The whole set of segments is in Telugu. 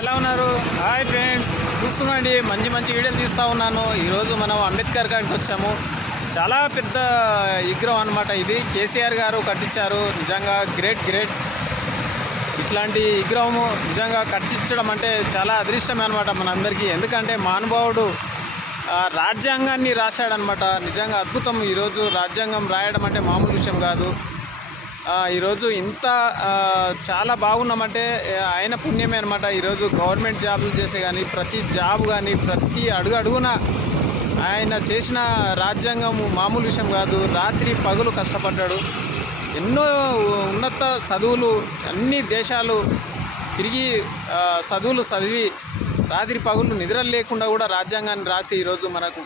ఎలా ఉన్నారు? హాయ్ ఫ్రెండ్స్, చూస్తున్నాండి మంచి మంచి వీడియోలు తీస్తూ ఉన్నాను. ఈరోజు మనం అంబేద్కర్ గారికి వచ్చాము. చాలా పెద్ద విగ్రహం అనమాట. ఇది కేసీఆర్ గారు కట్టించారు. నిజంగా గ్రేట్. ఇట్లాంటి విగ్రహము నిజంగా కట్టించడం అంటే చాలా అదృష్టమే అనమాట మనందరికీ. ఎందుకంటే మహానుభావుడు రాజ్యాంగాన్ని రాశాడనమాట. నిజంగా అద్భుతం. ఈరోజు రాజ్యాంగం రాయడం అంటే మామూలు విషయం కాదు. ఈరోజు ఇంత చాలా బాగున్నామంటే ఆయన పుణ్యమే అనమాట. ఈరోజు గవర్నమెంట్ జాబులు చేసే కానీ ప్రతి జాబ్ కానీ ప్రతి అడుగున ఆయన చేసిన రాజ్యాంగం మామూలు విషయం కాదు. రాత్రి పగలు కష్టపడ్డాడు. ఎన్నో ఉన్నత చదువులు అన్ని దేశాలు తిరిగి చదువులు చదివి రాత్రి పగులు నిద్రలు లేకుండా కూడా రాజ్యాంగాన్ని రాసి ఈరోజు మనకు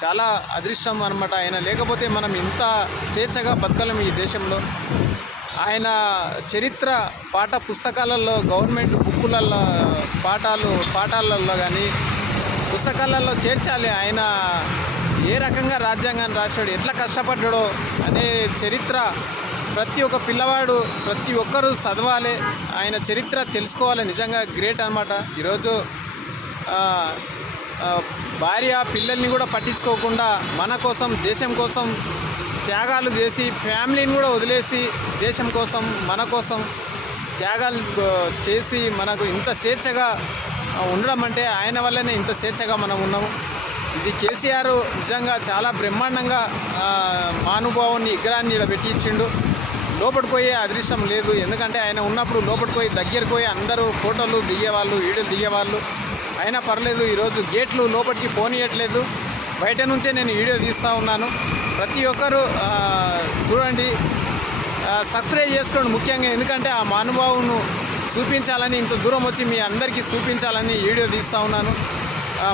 చాలా అదృష్టం అనమాట. ఆయన లేకపోతే మనం ఇంత స్వేచ్ఛగా బతకలేం ఈ దేశంలో. ఆయన చరిత్ర పాఠ పుస్తకాలలో, గవర్నమెంట్ బుక్కులలో, పాఠాలలో కానీ పుస్తకాలలో చేర్చాలి. ఆయన ఏ రకంగా రాజ్యాంగాన్ని రాశాడు, ఎట్లా కష్టపడ్డాడో అనే చరిత్ర ప్రతి ఒక్క పిల్లవాడు ప్రతి ఒక్కరూ చదవాలి. ఆయన చరిత్ర తెలుసుకోవాలి. నిజంగా గ్రేట్ అనమాట. ఈరోజు భార్య పిల్లల్ని కూడా పట్టించుకోకుండా మన కోసం దేశం కోసం త్యాగాలు చేసి ఫ్యామిలీని కూడా వదిలేసి దేశం కోసం మన కోసం త్యాగాలు చేసి మనకు ఇంత స్వేచ్ఛగా ఉండడం అంటే ఆయన వల్లనే ఇంత స్వేచ్ఛగా మనం ఉన్నాము. ఇది కేసీఆర్ నిజంగా చాలా బ్రహ్మాండంగా మహానుభావుని విగ్రహాన్ని ఇక్కడ పెట్టి ఇచ్చిండు. లోపలికి పోయే అదృష్టం లేదు. ఎందుకంటే ఆయన ఉన్నప్పుడు లోపలికి పోయి దగ్గరికి పోయి అందరూ ఫోటోలు దిగేవాళ్ళు, వీడియోలు దిగేవాళ్ళు. అయినా పర్లేదు. ఈరోజు గేట్లు లోపలికి పోనీయట్లేదు. బయట నుంచే నేను వీడియో తీస్తూ ఉన్నాను. ప్రతి ఒక్కరూ చూడండి, సబ్స్క్రైబ్ చేసుకోండి ముఖ్యంగా. ఎందుకంటే ఆ మహానుభావును చూపించాలని, ఇంత దూరం వచ్చి మీ అందరికీ చూపించాలని వీడియో తీస్తూ ఉన్నాను.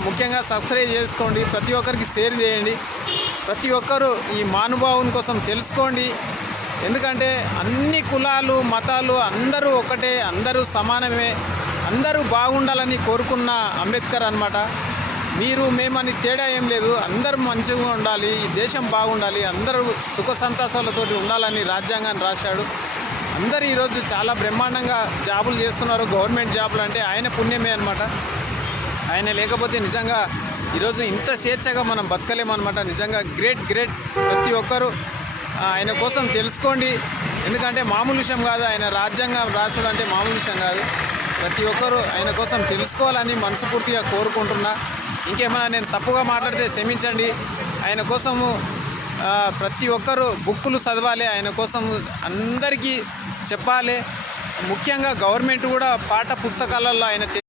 ముఖ్యంగా సబ్స్క్రైబ్ చేసుకోండి. ప్రతి ఒక్కరికి షేర్ చేయండి. ప్రతి ఒక్కరూ ఈ మహానుభావుని కోసం తెలుసుకోండి. ఎందుకంటే అన్ని కులాలు మతాలు అందరూ ఒకటే, అందరూ సమానమే, అందరూ బాగుండాలని కోరుకున్న అంబేద్కర్ అనమాట. మీరు మేమని తేడా ఏం లేదు. అందరూ మంచిగా ఉండాలి, ఈ దేశం బాగుండాలి, అందరూ సుఖ సంతోషాలతో ఉండాలని రాజ్యాంగాన్ని రాశాడు. అందరూ ఈరోజు చాలా బ్రహ్మాండంగా జాబులు చేస్తున్నారు. గవర్నమెంట్ జాబులు అంటే ఆయన పుణ్యమే అనమాట. ఆయన లేకపోతే నిజంగా ఈరోజు ఇంత స్వేచ్ఛగా మనం బతకలేమన్నమాట. నిజంగా గ్రేట్. ప్రతి ఒక్కరూ ఆయన కోసం తెలుసుకోండి. ఎందుకంటే మామూలు విషయం కాదు. ఆయన రాజ్యాంగం రాసడం అంటే మామూలు విషయం కాదు. ప్రతి ఒక్కరూ ఆయన కోసం తెలుసుకోవాలని మనస్ఫూర్తిగా కోరుకుంటున్నా. ఇంకేమైనా నేను తప్పుగా మాట్లాడితే క్షమించండి. ఆయన కోసము ప్రతి ఒక్కరూ బుక్కులు చదవాలి. ఆయన కోసం అందరికీ చెప్పాలి. ముఖ్యంగా గవర్నమెంట్ కూడా పాఠ పుస్తకాలలో ఆయన